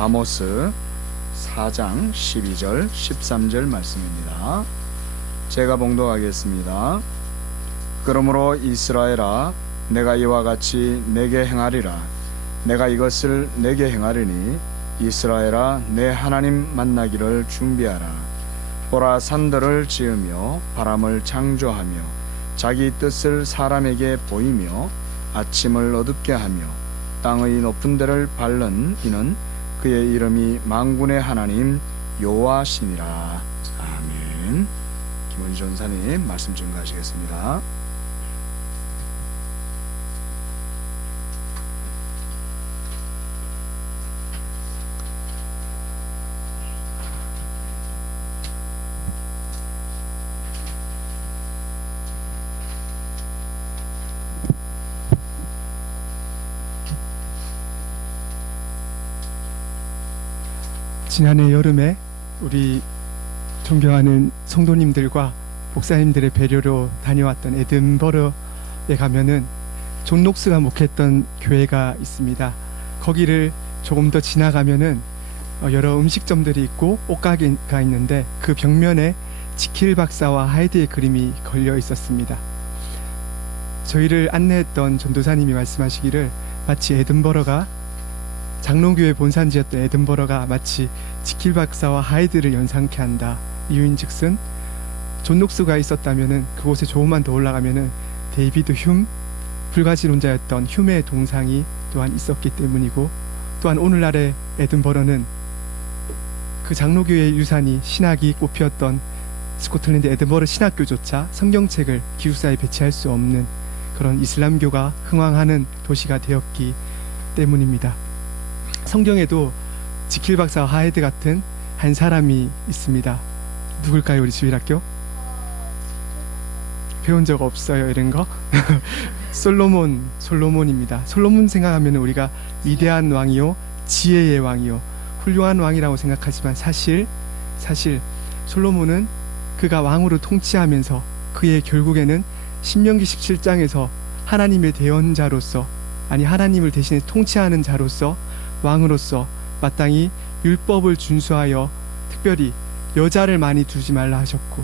아모스 4장 12절 13절 말씀입니다. 제가 봉독하겠습니다. 그러므로 이스라엘아, 내가 이와 같이 내게 행하리라. 내가 이것을 내게 행하리니 이스라엘아, 내 하나님 만나기를 준비하라. 보라, 산들을 지으며 바람을 창조하며 자기 뜻을 사람에게 보이며 아침을 어둡게 하며 땅의 높은 데를 밟는 이는 그의 이름이 만군의 하나님 여호와시니라. 아멘. 김원희 전사님 말씀 증거하시겠습니다. 지난해 여름에 우리 존경하는 성도님들과 목사님들의 배려로 다녀왔던 에든버러에 가면은 존 녹스가 목했던 교회가 있습니다. 거기를 조금 더 지나가면은 여러 음식점들이 있고 옷가게가 있는데 그 벽면에 지킬 박사와 하이드의 그림이 걸려 있었습니다. 저희를 안내했던 전도사님이 말씀하시기를 마치 에든버러가 장로교회 본산지였던 에든버러가 마치 지킬 박사와 하이드를 연상케 한다. 이유인즉슨 존 녹스가 있었다면은 그곳에 조금만 더 올라가면은 데이비드 흉, 불가지론자였던 흉의 동상이 또한 있었기 때문이고, 또한 오늘날의 에든버러는 그 장로교회의 유산이 신학이 꽃피었던 스코틀랜드 에든버러 신학교조차 성경책을 기숙사에 배치할 수 없는 그런 이슬람교가 흥왕하는 도시가 되었기 때문입니다. 성경에도 지킬 박사와 하이드 같은 한 사람이 있습니다. 누굴까요? 우리 주일학교? 배운 적 없어요 이런 거? 솔로몬입니다. 솔로몬 생각하면 우리가 위대한 왕이요, 지혜의 왕이요, 훌륭한 왕이라고 생각하지만 사실 솔로몬은 그가 왕으로 통치하면서 그의 결국에는 신명기 17장에서 하나님의 대언자로서, 아니 하나님을 대신해 통치하는 자로서, 왕으로서 마땅히 율법을 준수하여 특별히 여자를 많이 두지 말라 하셨고,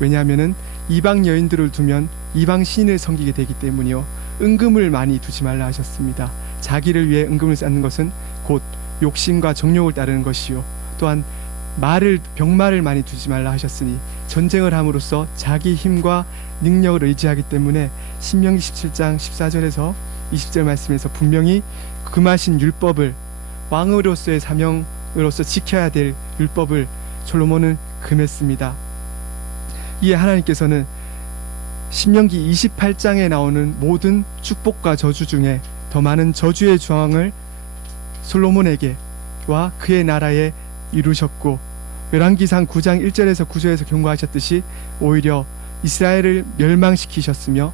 왜냐하면은 이방 여인들을 두면 이방 신을 섬기게 되기 때문이요, 은금을 많이 두지 말라 하셨습니다. 자기를 위해 은금을 쌓는 것은 곧 욕심과 정욕을 따르는 것이요, 또한 병마를 많이 두지 말라 하셨으니 전쟁을 함으로써 자기 힘과 능력을 의지하기 때문에 신명기 17장 14절에서 20절 말씀에서 분명히 금하신 율법을, 왕으로서의 사명으로서 지켜야 될 율법을 솔로몬은 금했습니다. 이에 하나님께서는 신명기 28장에 나오는 모든 축복과 저주 중에 더 많은 저주의 조항을 솔로몬에게와 그의 나라에 이루셨고, 열왕기상 9장 1절에서 9절에서 경고하셨듯이 오히려 이스라엘을 멸망시키셨으며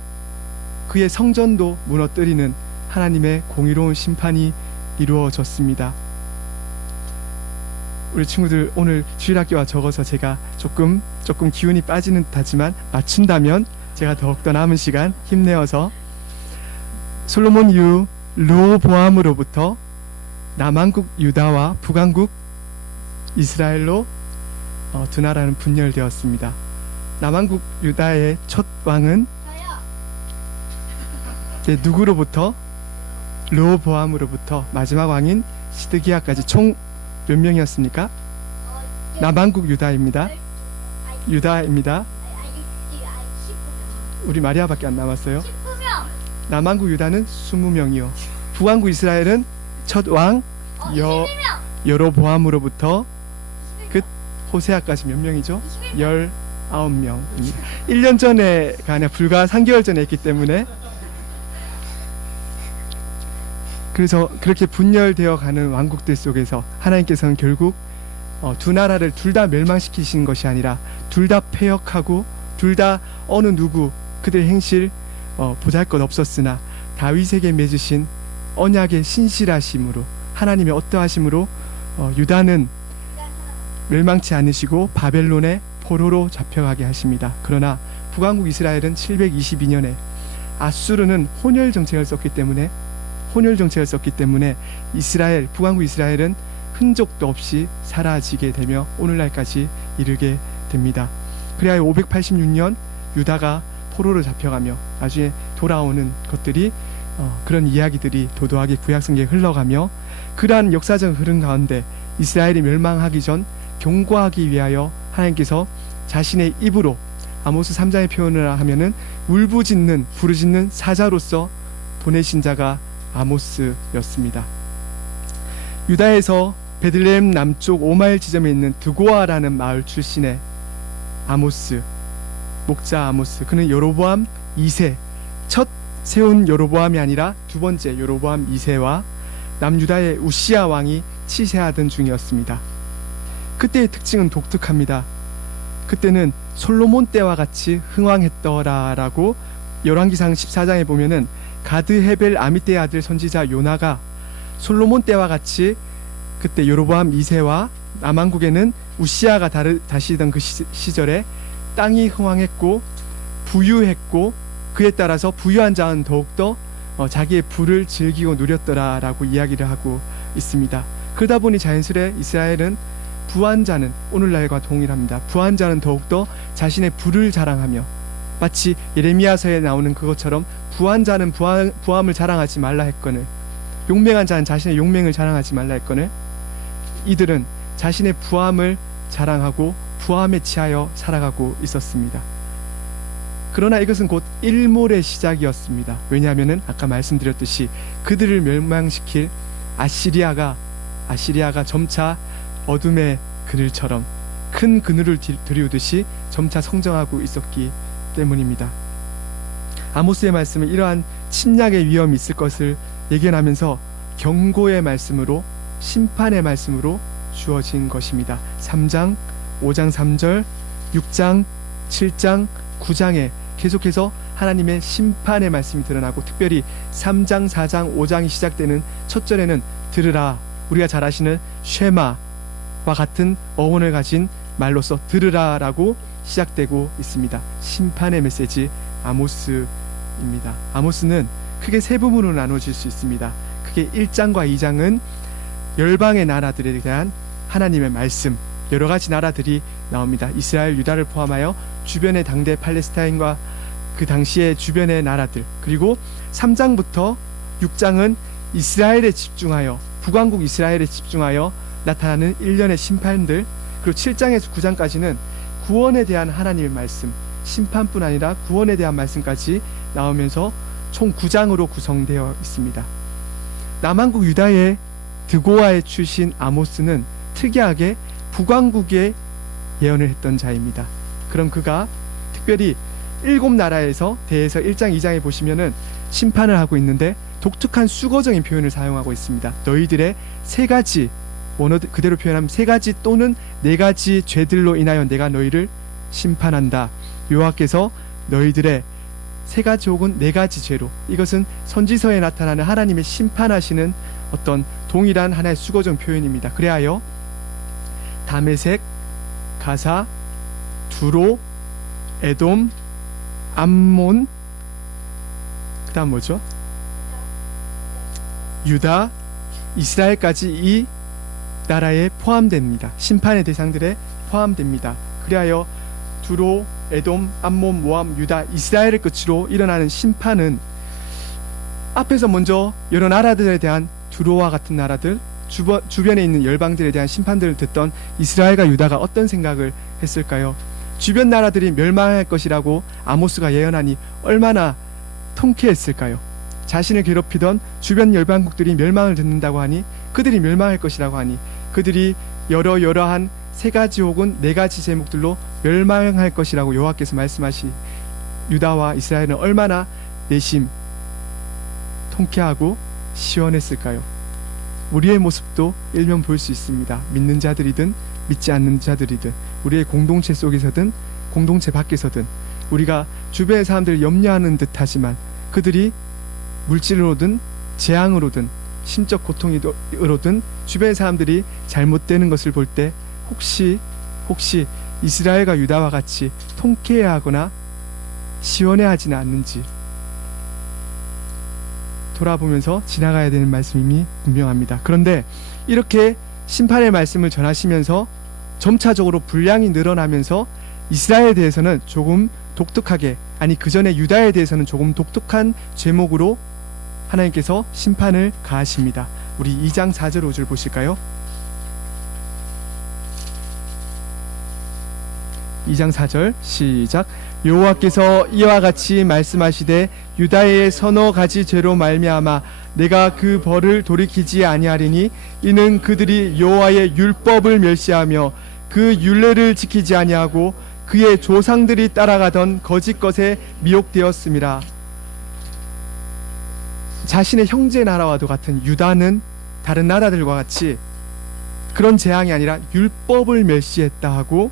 그의 성전도 무너뜨리는 하나님의 공의로운 심판이 이루어졌습니다. 우리 친구들 오늘 주일학교와 적어서 제가 조금 기운이 빠지는 듯하지만 맞춘다면 제가 더욱더 남은 시간 힘내어서 솔로몬 이후 르호보암으로부터 남왕국 유다와 북왕국 이스라엘로 두 나라는 분열되었습니다. 남왕국 유다의 첫 왕은 누구로부터? 르호보암으로부터 마지막 왕인 시드기야까지 총 몇 명이었습니까? 남왕국 유다입니다. 우리 마리아밖에 안 남았어요. 남왕국 유다는 20명이요. 북왕국 이스라엘은 첫 왕 여로보암으로부터 끝 호세아까지 몇 명이죠? 19명. 1년 전에가 아니라 불과 3개월 전에 했기 때문에, 그래서 그렇게 분열되어 가는 왕국들 속에서 하나님께서는 결국 두 나라를 둘 다 멸망시키신 것이 아니라 둘 다 패역하고 둘 다 어느 누구 그들의 행실 보잘것없었으나 다윗에게 맺으신 언약의 신실하심으로, 하나님의 어떠하심으로 유다는 멸망치 않으시고 바벨론의 포로로 잡혀가게 하십니다. 그러나 북왕국 이스라엘은 722년에 아수르는 혼혈 정책을 썼기 때문에 이스라엘, 북왕국 이스라엘은 흔적도 없이 사라지게 되며 오늘날까지 이르게 됩니다. 그래야 586년 유다가 포로로 잡혀가며 나중에 돌아오는 것들이 그런 이야기들이 도도하게 구약성경에 흘러가며 그러한 역사적 흐름 가운데 이스라엘이 멸망하기 전 경고하기 위하여 하나님께서 자신의 입으로 아모스 3장의 표현을 하면은 울부짖는 부르짖는 사자로서 보내신 자가 아모스였습니다. 유다에서 베들레헴 남쪽 5마일 지점에 있는 드고아라는 마을 출신의 아모스, 목자 아모스, 그는 여로보암 2세, 첫 세운 여로보암이 아니라 두 번째 여로보암 2세와 남유다의 우시야 왕이 치세하던 중이었습니다. 그때의 특징은 독특합니다. 그때는 솔로몬 때와 같이 흥왕했더라라고 열왕기상 14장에 보면은 가드 헤벨 아미떼의 아들 선지자 요나가 솔로몬 때와 같이 그때 여로보암 2세와 남왕국에는 우시아가 다스리던 그 시절에 땅이 흥왕했고 부유했고 그에 따라서 부유한 자는 더욱더 자기의 부를 즐기고 누렸더라라고 이야기를 하고 있습니다. 그러다 보니 자연스레 이스라엘은 부한 자는 오늘날과 동일합니다. 부한 자는 더욱더 자신의 부를 자랑하며 마치 예레미야서에 나오는 그것처럼 부한 자는 부함을 자랑하지 말라 했거늘 용맹한 자는 자신의 용맹을 자랑하지 말라 했거늘 이들은 자신의 부함을 자랑하고 부함에 취하여 살아가고 있었습니다. 그러나 이것은 곧 일몰의 시작이었습니다. 왜냐하면 아까 말씀드렸듯이 그들을 멸망시킬 아시리아가 점차 어둠의 그늘처럼 큰 그늘을 들이우듯이 점차 성장하고 있었기 때문입니다. 아모스의 말씀은 이러한 침략의 위험이 있을 것을 예견하면서 경고의 말씀으로 심판의 말씀으로 주어진 것입니다. 3장, 5장 3절, 6장, 7장, 9장에 계속해서 하나님의 심판의 말씀이 드러나고 특별히 3장, 4장, 5장이 시작되는 첫 절에는 들으라, 우리가 잘 아시는 쉐마와 같은 어원을 가진 말로서 들으라라고 시작되고 있습니다. 심판의 메시지 아모스입니다. 아모스는 크게 세 부분으로 나눠질 수 있습니다. 크게 1장과 2장은 열방의 나라들에 대한 하나님의 말씀, 여러 가지 나라들이 나옵니다. 이스라엘, 유다를 포함하여 주변의 당대 팔레스타인과 그 당시의 주변의 나라들, 그리고 3장부터 6장은 이스라엘에 집중하여 북왕국 이스라엘에 집중하여 나타나는 일련의 심판들, 그리고 7장에서 9장까지는 구원에 대한 하나님의 말씀, 심판뿐 아니라 구원에 대한 말씀까지 나오면서 총 9장으로 구성되어 있습니다. 남왕국 유다의 드고아의 출신 아모스는 특이하게 북왕국에 예언을 했던 자입니다. 그럼 그가 특별히 7나라에서 대해서 1장 2장에 보시면은 심판을 하고 있는데 독특한 수거적인 표현을 사용하고 있습니다. 너희들의 세 가지, 원어 그대로 표현하면 세 가지 또는 네 가지 죄들로 인하여 내가 너희를 심판한다. 여호와께서 너희들의 세 가지 혹은 네 가지 죄로, 이것은 선지서에 나타나는 하나님의 심판하시는 어떤 동일한 하나의 수거적 표현입니다. 그래하여 다메섹, 가사, 두로, 에돔, 암몬, 그 다음 뭐죠? 유다, 이스라엘까지 이 나라에 포함됩니다. 심판의 대상들에 포함됩니다. 그리하여 두로, 에돔, 암몬, 모함, 유다, 이스라엘을 끝으로 일어나는 심판은 앞에서 먼저 여러 나라들에 대한 두로와 같은 나라들, 주변에 있는 열방들에 대한 심판들을 듣던 이스라엘과 유다가 어떤 생각을 했을까요? 주변 나라들이 멸망할 것이라고 아모스가 예언하니 얼마나 통쾌했을까요? 자신을 괴롭히던 주변 열방국들이 멸망을 듣는다고 하니, 그들이 멸망할 것이라고 하니, 그들이 여러한 세 가지 혹은 네 가지 제목들로 멸망할 것이라고 여호와께서 말씀하시, 유다와 이스라엘은 얼마나 내심 통쾌하고 시원했을까요? 우리의 모습도 일면 볼 수 있습니다. 믿는 자들이든 믿지 않는 자들이든, 우리의 공동체 속에서든 공동체 밖에서든 우리가 주변의 사람들을 염려하는 듯하지만 그들이 물질로든 재앙으로든 심적 고통으로든 주변의 사람들이 잘못되는 것을 볼 때 혹시 이스라엘과 유다와 같이 통쾌해하거나 시원해하지는 않는지 돌아보면서 지나가야 되는 말씀임이 분명합니다. 그런데 이렇게 심판의 말씀을 전하시면서 점차적으로 분량이 늘어나면서 이스라엘에 대해서는 조금 독특하게, 아니 그 전에 유다에 대해서는 조금 독특한 제목으로 하나님께서 심판을 가하십니다. 우리 2장 4절 5절 보실까요? 2장 4절 시작. 여호와께서 이와 같이 말씀하시되 유다의 서너 가지 죄로 말미암아 내가 그 벌을 돌이키지 아니하리니 이는 그들이 여호와의 율법을 멸시하며 그 율례를 지키지 아니하고 그의 조상들이 따라가던 거짓 것에 미혹되었음이라. 자신의 형제 나라와도 같은 유다는 다른 나라들과 같이 그런 재앙이 아니라 율법을 멸시했다 하고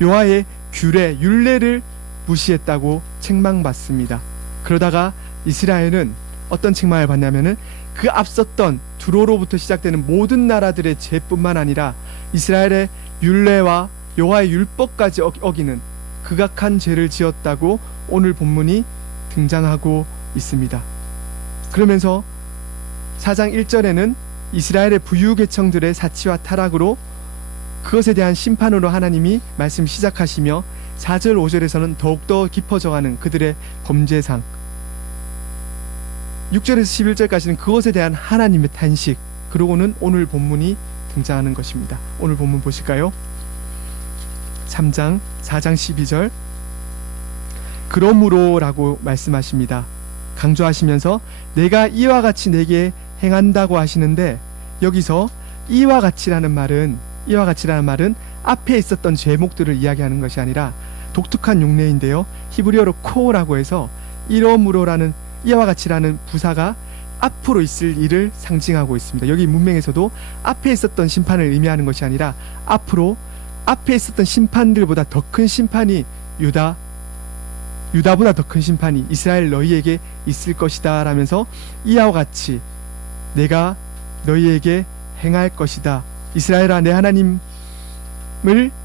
여호와의 규례, 율례를 무시했다고 책망받습니다. 그러다가 이스라엘은 어떤 책망을 받냐면은 그 앞섰던 두로로부터 시작되는 모든 나라들의 죄뿐만 아니라 이스라엘의 율례와 여호와의 율법까지 어기는 극악한 죄를 지었다고 오늘 본문이 등장하고 있습니다. 그러면서 4장 1절에는 이스라엘의 부유계층들의 사치와 타락으로 그것에 대한 심판으로 하나님이 말씀 시작하시며 4절 5절에서는 더욱더 깊어져가는 그들의 범죄상, 6절에서 11절까지는 그것에 대한 하나님의 탄식, 그러고는 오늘 본문이 등장하는 것입니다. 오늘 본문 보실까요? 4장 12절. 그러므로 라고 말씀하십니다. 강조하시면서 내가 이와 같이 내게 행한다고 하시는데, 여기서 이와 같이라는 말은 앞에 있었던 제목들을 이야기하는 것이 아니라 독특한 용례인데요. 히브리어로 코라고 해서 이러므로라는 이와 같이라는 부사가 앞으로 있을 일을 상징하고 있습니다. 여기 문맥에서도 앞에 있었던 심판을 의미하는 것이 아니라 앞으로 앞에 있었던 심판들보다 더 큰 심판이 유다보다 더 큰 심판이 이스라엘 너희에게 있을 것이다 라면서 이와 같이 내가 너희에게 행할 것이다. 이스라엘아 내 하나님을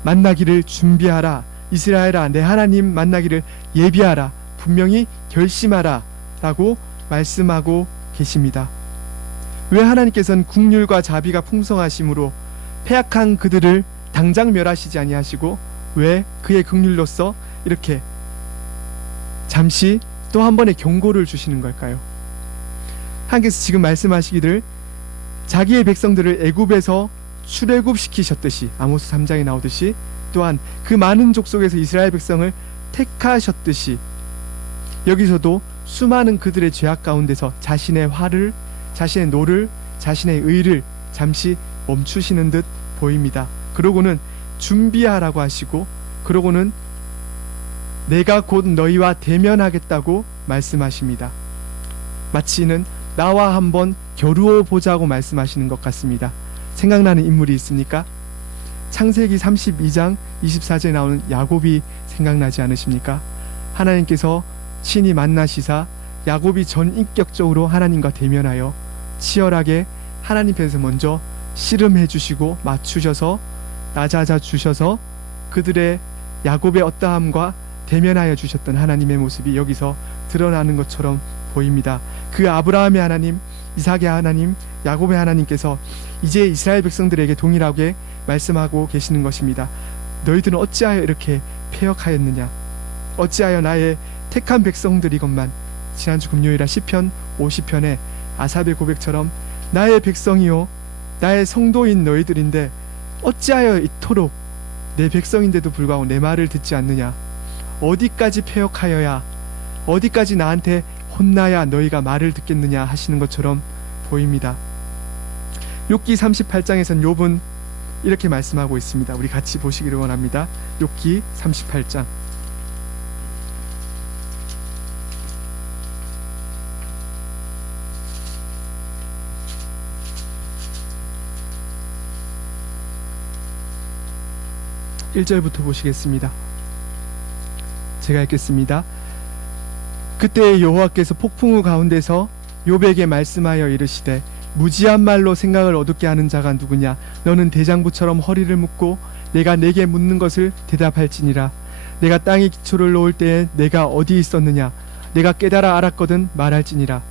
만나기를 준비하라. 이스라엘아 내 하나님 만나기를 예비하라. 분명히 결심하라 라고 말씀하고 계십니다. 왜 하나님께서는 국률과 자비가 풍성하심으로 패악한 그들을 당장 멸하시지 아니하시고 왜 그의 국률로서 이렇게 잠시 또 한 번의 경고를 주시는 걸까요? 하나님께서 지금 말씀하시기를 자기의 백성들을 애굽에서 출애굽시키셨듯이 아모스 3장에 나오듯이 또한 그 많은 족속에서 이스라엘 백성을 택하셨듯이 여기서도 수많은 그들의 죄악 가운데서 자신의 화를, 자신의 노를, 자신의 의를 잠시 멈추시는 듯 보입니다. 그러고는 준비하라고 하시고 그러고는 내가 곧 너희와 대면하겠다고 말씀하십니다. 마치는 나와 한번 겨루어 보자고 말씀하시는 것 같습니다. 생각나는 인물이 있습니까? 창세기 32장 24절에 나오는 야곱이 생각나지 않으십니까? 하나님께서 친히 만나시사 야곱이 전인격적으로 하나님과 대면하여 치열하게 하나님 편에서 먼저 씨름해 주시고 맞추셔서 낮아져 주셔서 그들의 야곱의 어떠함과 대면하여 주셨던 하나님의 모습이 여기서 드러나는 것처럼 보입니다. 그 아브라함의 하나님, 이삭의 하나님, 야곱의 하나님께서 이제 이스라엘 백성들에게 동일하게 말씀하고 계시는 것입니다. 너희들은 어찌하여 이렇게 패역하였느냐? 어찌하여 나의 택한 백성들이건만 지난주 금요일에 시편 50편에 아삽의 고백처럼 나의 백성이요 나의 성도인 너희들인데 어찌하여 이토록 내 백성인데도 불구하고 내 말을 듣지 않느냐? 어디까지 패역하여야, 어디까지 나한테 혼나야 너희가 말을 듣겠느냐 하시는 것처럼 보입니다. 욥기 38장에선 욥은 이렇게 말씀하고 있습니다. 우리 같이 보시기를 원합니다. 욥기 38장 1절부터 보시겠습니다. 제가 읽겠습니다. 그때 여호와께서 폭풍우 가운데서 욥에게 말씀하여 이르시되 무지한 말로 생각을 어둡게 하는 자가 누구냐? 너는 대장부처럼 허리를 묶고 내가 내게 묻는 것을 대답할지니라. 내가 땅에 기초를 놓을 때에 내가 어디 있었느냐? 내가 깨달아 알았거든 말할지니라.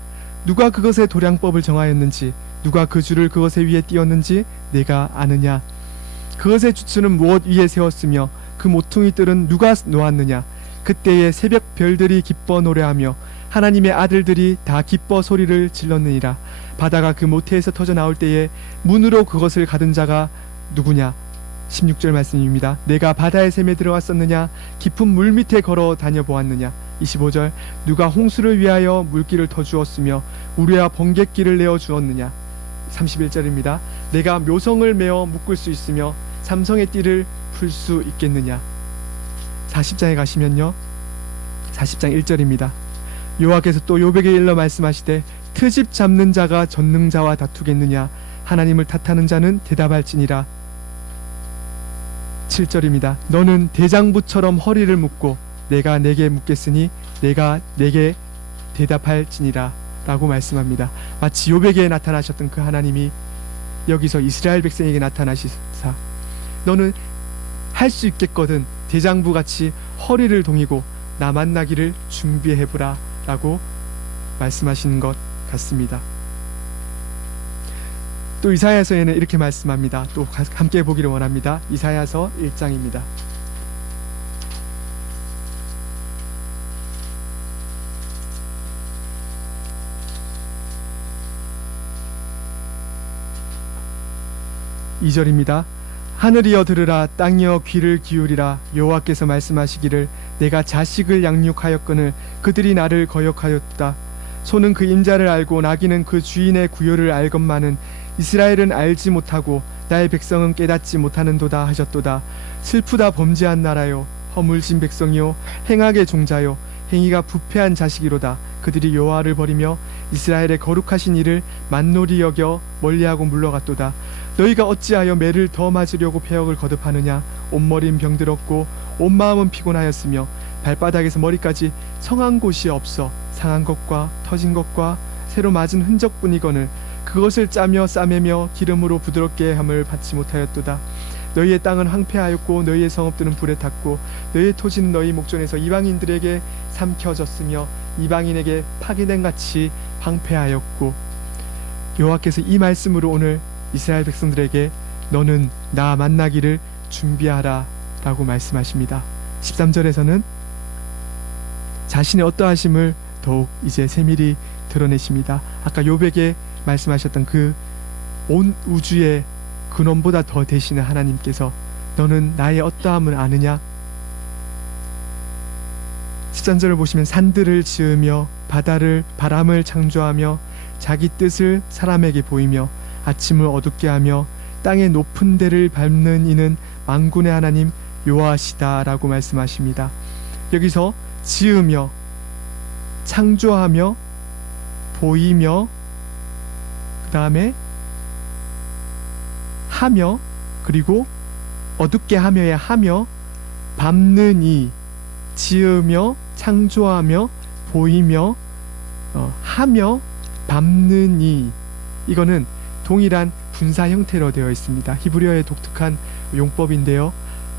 누가 그것의 도량법을 정하였는지 누가 그 줄을 그것의 위에 띄었는지 내가 아느냐. 그것의 주추는 무엇 위에 세웠으며 그 모퉁이 뜰은 누가 놓았느냐. 그때에 새벽 별들이 기뻐 노래하며 하나님의 아들들이 다 기뻐 소리를 질렀느니라. 바다가 그 모태에서 터져 나올 때에 문으로 그것을 가둔 자가 누구냐. 16절 말씀입니다. 내가 바다의 샘에 들어갔었느냐. 깊은 물 밑에 걸어 다녀보았느냐. 25절 누가 홍수를 위하여 물길을 터주었으며 우리와 번갯길을 내어 주었느냐. 31절입니다. 내가 묘성을 메어 묶을 수 있으며 삼성의 띠를 풀 수 있겠느냐. 40장에 가시면요, 40장 1절입니다. 여호와께서 또 욥에게 일러 말씀하시되 트집 잡는 자가 전능자와 다투겠느냐. 하나님을 탓하는 자는 대답할지니라. 7절입니다. 너는 대장부처럼 허리를 묶고 내가 내게 묻겠으니 내가 내게 대답할지니라 라고 말씀합니다. 마치 욥에게 나타나셨던 그 하나님이 여기서 이스라엘 백성에게 나타나시사 너는 할 수 있겠거든 대장부같이 허리를 동이고 나 만나기를 준비해보라 라고 말씀하신 것 같습니다. 또 이사야서에는 이렇게 말씀합니다. 또 함께 보기를 원합니다. 이사야서 1장입니다. (2절입니다) 하늘이여 들으라, 땅이여 귀를 기울이라. 여호와께서 말씀하시기를 내가 자식을 양육하였거늘 그들이 나를 거역하였도다. 소는 그 임자를 알고 나귀는 그 주인의 구요를 알건만은 이스라엘은 알지 못하고 나의 백성은 깨닫지 못하는도다 하셨도다. 슬프다 범죄한 나라요, 허물진 백성이요, 행악의 종자요, 행위가 부패한 자식이로다. 그들이 여호와를 버리며 이스라엘의 거룩하신 이를 만놀히 여겨 멀리하고 물러갔도다. 너희가 어찌하여 매를 더 맞으려고 폐역을 거듭하느냐. 온머리는 병들었고 온 마음은 피곤하였으며 발바닥에서 머리까지 성한 곳이 없어 상한 것과 터진 것과 새로 맞은 흔적뿐이거늘 그것을 짜며 싸매며 기름으로 부드럽게 함을 받지 못하였도다. 너희의 땅은 황폐하였고 너희의 성읍들은 불에 탔고 너희의 토지는 너희 목전에서 이방인들에게 삼켜졌으며 이방인에게 파괴된 같이 황폐하였고. 여호와께서 이 말씀으로 오늘 이스라엘 백성들에게 너는 나 만나기를 준비하라 라고 말씀하십니다. 13절에서는 자신의 어떠하심을 더욱 이제 세밀히 드러내십니다. 아까 욥에게 말씀하셨던 그 온 우주의 근원보다 더 되시는 하나님께서 너는 나의 어떠함을 아느냐. 13절을 보시면 산들을 지으며 바람을 창조하며 자기 뜻을 사람에게 보이며 아침을 어둡게 하며 땅의 높은 데를 밟는 이는 만군의 하나님 여호와시다 라고 말씀하십니다. 여기서 지으며 창조하며 보이며 그 다음에 하며 그리고 어둡게 하며의 하며 밟는 이 지으며 창조하며 보이며 하며 밟는 이 이거는 동일한 분사 형태로 되어 있습니다. 히브리어의 독특한 용법인데요.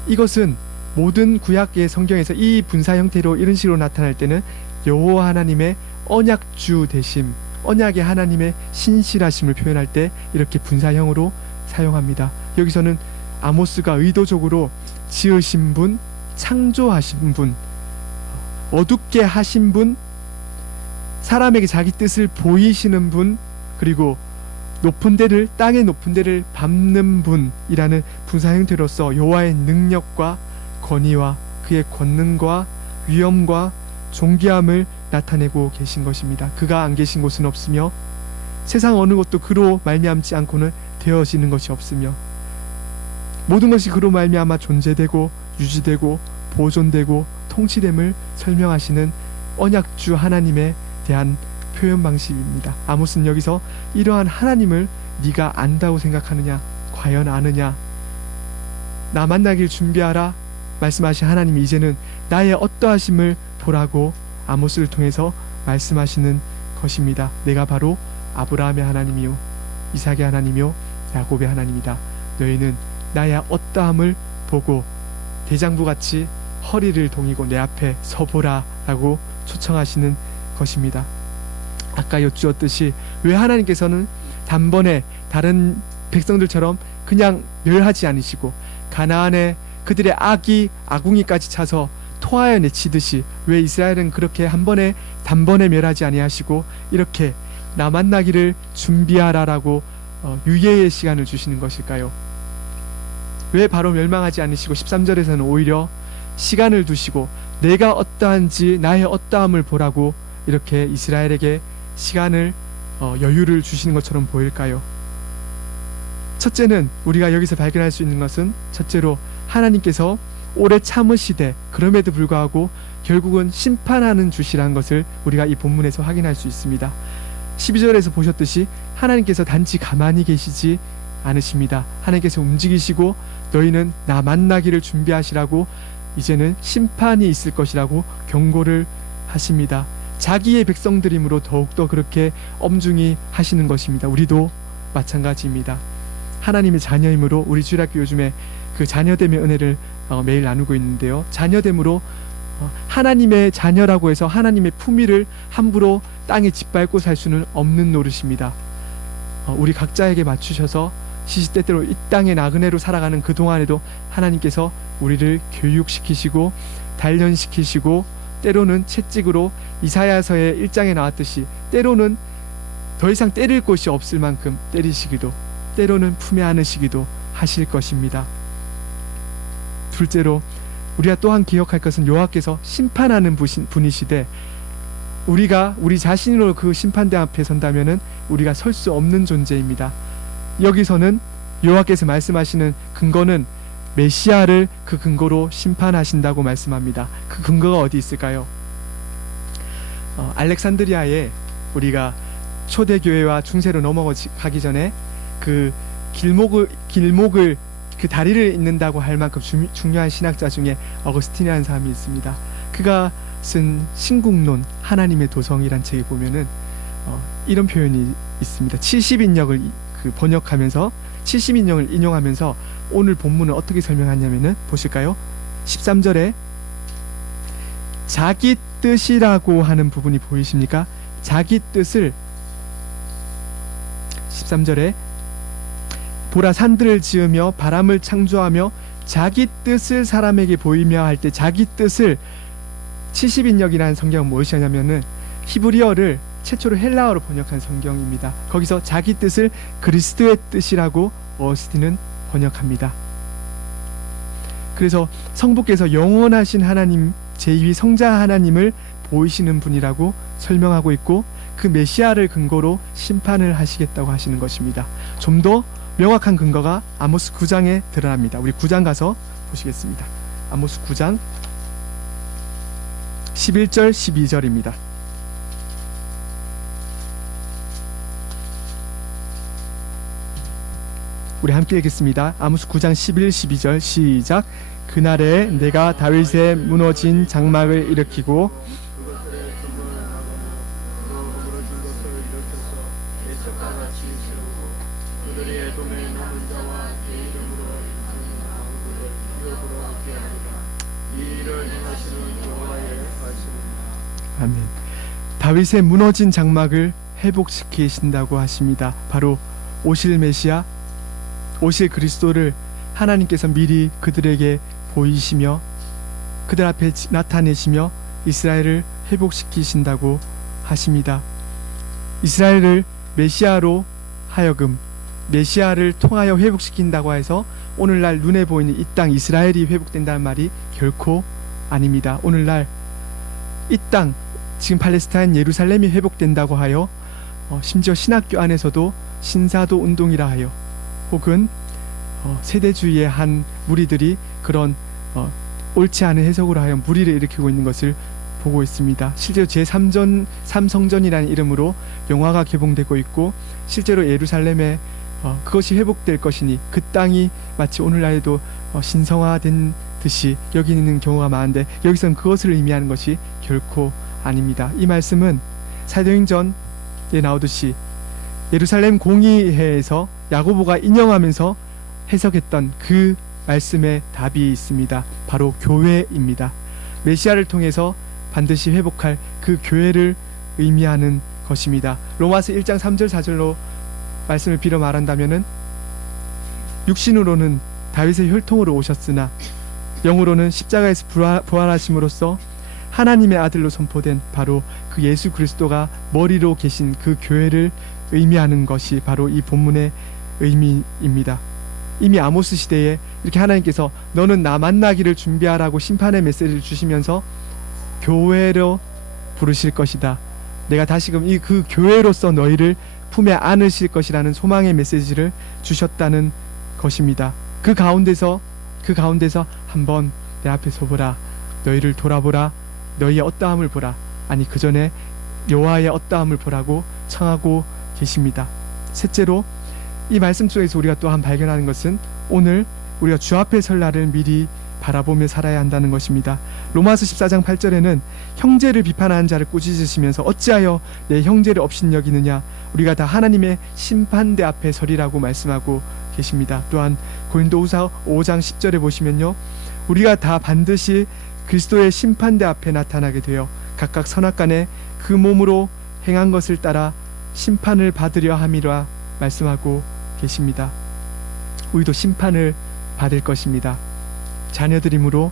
이것은 모든 구약의 성경에서 이 분사 형태로 이런 식으로 나타날 때는 여호와 하나님의 언약주 되심, 언약의 하나님의 신실하심을 표현할 때 이렇게 분사형으로 사용합니다. 여기서는 아모스가 의도적으로 지으신 분, 창조하신 분, 어둡게 하신 분, 사람에게 자기 뜻을 보이시는 분, 그리고 높은 데를 땅의 높은 데를 밟는 분이라는 분사 형태로서 여호와의 능력과 권위와 그의 권능과 위엄과 존귀함을 나타내고 계신 것입니다. 그가 안 계신 곳은 없으며 세상 어느 것도 그로 말미암지 않고는 되어지는 것이 없으며 모든 것이 그로 말미암아 존재되고 유지되고 보존되고 통치됨을 설명하시는 언약주 하나님에 대한 표현 방식입니다. 아모스는 여기서 이러한 하나님을 네가 안다고 생각하느냐? 과연 아느냐? 나 만나길 준비하라 말씀하신 하나님이 이제는 나의 어떠하심을 보라고 아모스를 통해서 말씀하시는 것입니다. 내가 바로 아브라함의 하나님이요 이삭의 하나님이요 야곱의 하나님이다. 너희는 나의 어떠함을 보고 대장부같이 허리를 동이고 내 앞에 서보라 라고 초청하시는 것입니다. 아까 여쭈었듯이 왜 하나님께서는 단번에 다른 백성들처럼 그냥 멸하지 않으시고 가나안에 그들의 아궁이까지 차서 토하여 내치듯이 왜 이스라엘은 그렇게 단번에 멸하지 아니하시고 이렇게 나 만나기를 준비하라라고 유예의 시간을 주시는 것일까요? 왜 바로 멸망하지 않으시고 13절에서는 오히려 시간을 두시고 내가 어떠한지 나의 어떠함을 보라고 이렇게 이스라엘에게 시간을 여유를 주시는 것처럼 보일까요? 첫째는 우리가 여기서 발견할 수 있는 것은 첫째로 하나님께서 오래 참으시되 그럼에도 불구하고 결국은 심판하는 주시라는 것을 우리가 이 본문에서 확인할 수 있습니다. 12절에서 보셨듯이 하나님께서 단지 가만히 계시지 않으십니다. 하나님께서 움직이시고 너희는 나 만나기를 준비하시라고 이제는 심판이 있을 것이라고 경고를 하십니다. 자기의 백성들이므로 더욱더 그렇게 엄중히 하시는 것입니다. 우리도 마찬가지입니다. 하나님의 자녀이므로 우리 주일학교 요즘에 그 자녀됨의 은혜를 매일 나누고 있는데요. 자녀됨으로 하나님의 자녀라고 해서 하나님의 품위를 함부로 땅에 짓밟고 살 수는 없는 노릇입니다. 우리 각자에게 맞추셔서 시시때때로 이 땅의 나그네로 살아가는 그 동안에도 하나님께서 우리를 교육시키시고 단련시키시고 때로는 채찍으로 이사야서의 1장에 나왔듯이 때로는 더 이상 때릴 곳이 없을 만큼 때리시기도 때로는 품에 안으시기도 하실 것입니다. 둘째로 우리가 또한 기억할 것은 여호와께서 심판하는 분이시되 우리가 우리 자신으로 그 심판대 앞에 선다면은 우리가 설 수 없는 존재입니다. 여기서는 여호와께서 말씀하시는 근거는 메시아를 그 근거로 심판하신다고 말씀합니다. 그 근거가 어디 있을까요? 알렉산드리아에 우리가 초대교회와 중세로 넘어가기 전에 그 길목을 그 다리를 잇는다고 할 만큼 중요한 신학자 중에 어거스틴이라는 사람이 있습니다. 그가 쓴 신국론 하나님의 도성이란 책에 보면은 이런 표현이 있습니다. 70인역을 번역하면서 70인역을 인용하면서 오늘 본문을 어떻게 설명하냐면은 보실까요? 13절에 자기 뜻이라고 하는 부분이 보이십니까? 자기 뜻을 13절에 보라 산들을 지으며 바람을 창조하며 자기 뜻을 사람에게 보이며 할 때 자기 뜻을 70인역이라는 성경은 무엇이냐면은 히브리어를 최초로 헬라어로 번역한 성경입니다. 거기서 자기 뜻을 그리스도의 뜻이라고 어거스틴은 번역합니다. 그래서 성부께서 영원하신 하나님 제2위 성자 하나님을 보이시는 분이라고 설명하고 있고 그 메시아를 근거로 심판을 하시겠다고 하시는 것입니다. 좀 더 명확한 근거가 아모스 9장에 드러납니다. 우리 9장 가서 보시겠습니다. 아모스 9장 11절 12절입니다. 우리 함께 읽겠습니다. 아모스 9장 11, 12절 시작. 그날에 내가 다윗의 무너진 장막을 일으키고 아멘. 다윗의 무너진 장막을 회복시키신다고 하십니다. 바로 오실 메시아, 오실 그리스도를 하나님께서 미리 그들에게 보이시며 그들 앞에 나타내시며 이스라엘을 회복시키신다고 하십니다. 이스라엘을 메시아로 하여금 메시아를 통하여 회복시킨다고 해서 오늘날 눈에 보이는 이 땅 이스라엘이 회복된다는 말이 결코 아닙니다. 오늘날 이 땅 지금 팔레스타인 예루살렘이 회복된다고 하여 심지어 신학교 안에서도 신사도 운동이라 하여 혹은 세대주의의 한 무리들이 그런 옳지 않은 해석으로 하여 무리를 일으키고 있는 것을 보고 있습니다. 실제로 제3성전이라는 이름으로 영화가 개봉되고 있고 실제로 예루살렘에 그것이 회복될 것이니 그 땅이 마치 오늘날에도 신성화된 듯이 여기는 경우가 많은데 여기서는 그것을 의미하는 것이 결코 아닙니다. 이 말씀은 사도행전에 나오듯이 예루살렘 공의회에서 야고보가 인용하면서 해석했던 그 말씀의 답이 있습니다. 바로 교회입니다. 메시아를 통해서 반드시 회복할 그 교회를 의미하는 것입니다. 로마서 1장 3절 4절로 말씀을 빌어 말한다면은 육신으로는 다윗의 혈통으로 오셨으나 영으로는 십자가에서 부활하심으로써 하나님의 아들로 선포된 바로 그 예수 그리스도가 머리로 계신 그 교회를 의미하는 것이 바로 이 본문의 의미입니다. 이미 아모스 시대에 이렇게 하나님께서 너는 나 만나기를 준비하라고 심판의 메시지를 주시면서 교회로 부르실 것이다. 내가 다시금 이 그 교회로서 너희를 품에 안으실 것이라는 소망의 메시지를 주셨다는 것입니다. 그 가운데서 한번 내 앞에 서보라. 너희를 돌아보라. 너희의 어떠함을 보라. 아니 그 전에 여호와의 어떠함을 보라고 청하고 계십니다. 셋째로 이 말씀 속에서 우리가 또한 발견하는 것은 오늘 우리가 주 앞에 설 날을 미리 바라보며 살아야 한다는 것입니다. 로마서 14장 8절에는 형제를 비판하는 자를 꾸짖으시면서 어찌하여 내 형제를 업신여기느냐 우리가 다 하나님의 심판대 앞에 서리라고 말씀하고 계십니다. 또한 고린도후서 5장 10절에 보시면요, 우리가 다 반드시 그리스도의 심판대 앞에 나타나게 되어 각각 선악간에 그 몸으로 행한 것을 따라 심판을 받으려 함이라 말씀하고 계십니다. 우리도 심판을 받을 것입니다. 자녀들이므로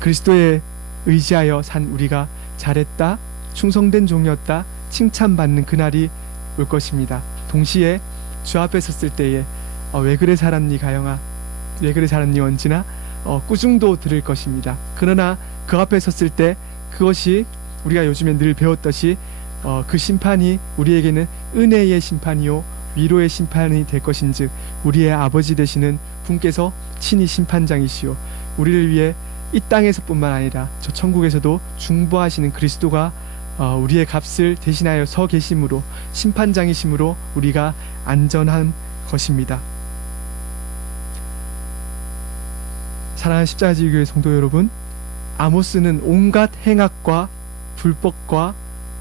그리스도에 의지하여 산 우리가 잘했다, 충성된 종이었다 칭찬받는 그날이 올 것입니다. 동시에 주 앞에 섰을 때에 왜 그래 살았니 가영아, 왜 그래 살았니 원진아, 꾸중도 들을 것입니다. 그러나 그 앞에 섰을 때 그것이 우리가 요즘에 늘 배웠듯이 그 심판이 우리에게는 은혜의 심판이요 위로의 심판이 될 것인즉 우리의 아버지 되시는 분께서 친히 심판장이시요 우리를 위해 이 땅에서뿐만 아니라 저 천국에서도 중보하시는 그리스도가 우리의 값을 대신하여 서 계심으로 심판장이심으로 우리가 안전한 것입니다. 사랑하는 십자가지교회 성도 여러분, 아모스는 온갖 행악과 불법과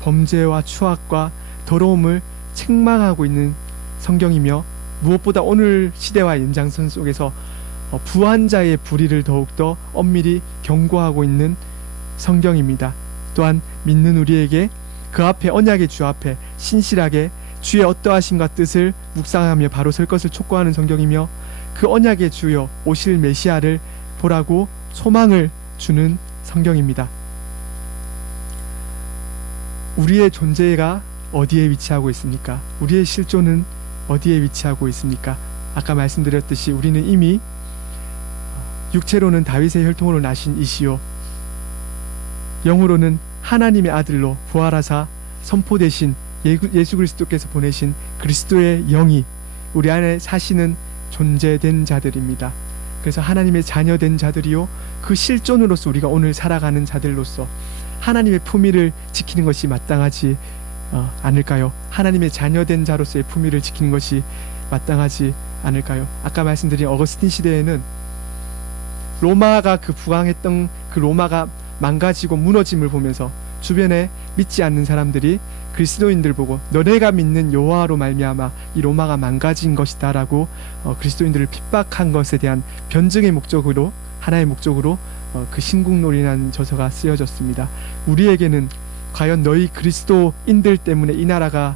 범죄와 추악과 더러움을 책망하고 있는 성경이며 무엇보다 오늘 시대와 연장선 속에서 부한자의 불의를 더욱더 엄밀히 경고하고 있는 성경입니다. 또한 믿는 우리에게 그 앞에 언약의 주 앞에 신실하게 주의 어떠하심과 뜻을 묵상하며 바로 설 것을 촉구하는 성경이며 그 언약의 주여 오실 메시아를 보라고 소망을 주는 성경입니다. 우리의 존재가 어디에 위치하고 있습니까? 우리의 실존은 어디에 위치하고 있습니까? 아까 말씀드렸듯이 우리는 이미 육체로는 다윗의 혈통으로 나신 이시요 영으로는 하나님의 아들로 부활하사 선포되신 예수 그리스도께서 보내신 그리스도의 영이 우리 안에 사시는 존재된 자들입니다. 그래서 하나님의 자녀된 자들이요 그 실존으로서 우리가 오늘 살아가는 자들로서 하나님의 품위를 지키는 것이 마땅하지 않을까요? 하나님의 자녀된 자로서의 품위를 지키는 것이 마땅하지 않을까요? 아까 말씀드린 어거스틴 시대에는 로마가 그 부강했던 그 로마가 망가지고 무너짐을 보면서 주변에 믿지 않는 사람들이 그리스도인들 보고 너네가 믿는 여호와로 말미암아 이 로마가 망가진 것이다라고 그리스도인들을 핍박한 것에 대한 변증의 목적으로 하나의 목적으로 그 신국놀이라는 저서가 쓰여졌습니다. 우리에게는 과연 너희 그리스도인들 때문에 이 나라가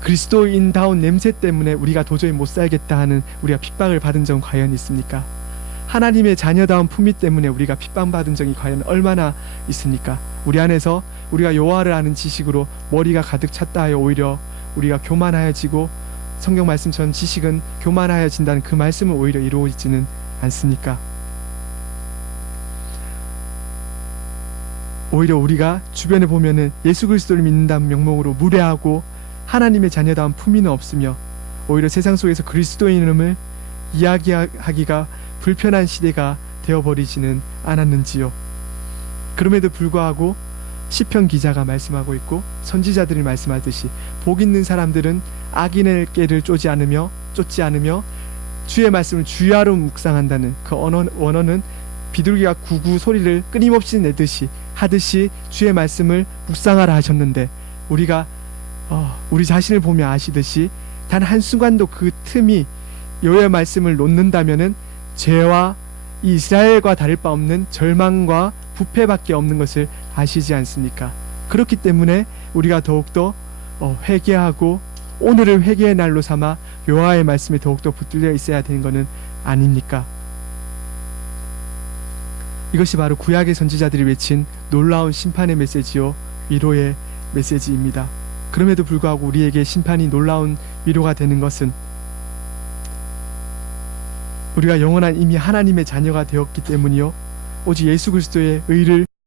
그리스도인다운 냄새 때문에 우리가 도저히 못 살겠다 하는 우리가 핍박을 받은 적은 과연 있습니까? 하나님의 자녀다운 품위 때문에 우리가 핍박받은 적이 과연 얼마나 있습니까? 우리 안에서 우리가 여호와를 아는 지식으로 머리가 가득 찼다 하여 오히려 우리가 교만하여지고 성경 말씀처럼 지식은 교만하여진다는 그 말씀은 오히려 이루어지지는 않습니까? 오히려 우리가 주변에 보면은 예수 그리스도를 믿는다는 명목으로 무례하고 하나님의 자녀다운 품위는 없으며 오히려 세상 속에서 그리스도인임을 이야기하기가 불편한 시대가 되어버리지는 않았는지요. 그럼에도 불구하고 시편 기자가 말씀하고 있고 선지자들이 말씀하듯이 복 있는 사람들은 악인의 꾀를 쫓지 않으며 주의 말씀을 주야로 묵상한다는 그 원어는 비둘기가 구구 소리를 끊임없이 내듯이 하듯이 주의 말씀을 묵상하라 하셨는데 우리가 우리 자신을 보며 아시듯이 단 한순간도 그 틈이 여호와의 말씀을 놓는다면은 죄와 이 이스라엘과 다를 바 없는 절망과 부패밖에 없는 것을 아시지 않습니까? 그렇기 때문에 우리가 더욱더 회개하고 오늘을 회개의 날로 삼아 여호와의 말씀에 더욱더 붙들려 있어야 되는 것은 아닙니까? 이것이 바로 구약의 선지자들이 외친 놀라운 심판의 메시지요, 위로의 메시지입니다. 그럼에도 불구하고 우리에게 심판이 놀라운 위로가 되는 것은 우리가 영원한 이미 하나님의 자녀가 되었기 때문이요, 오직 예수 그리스도의 의를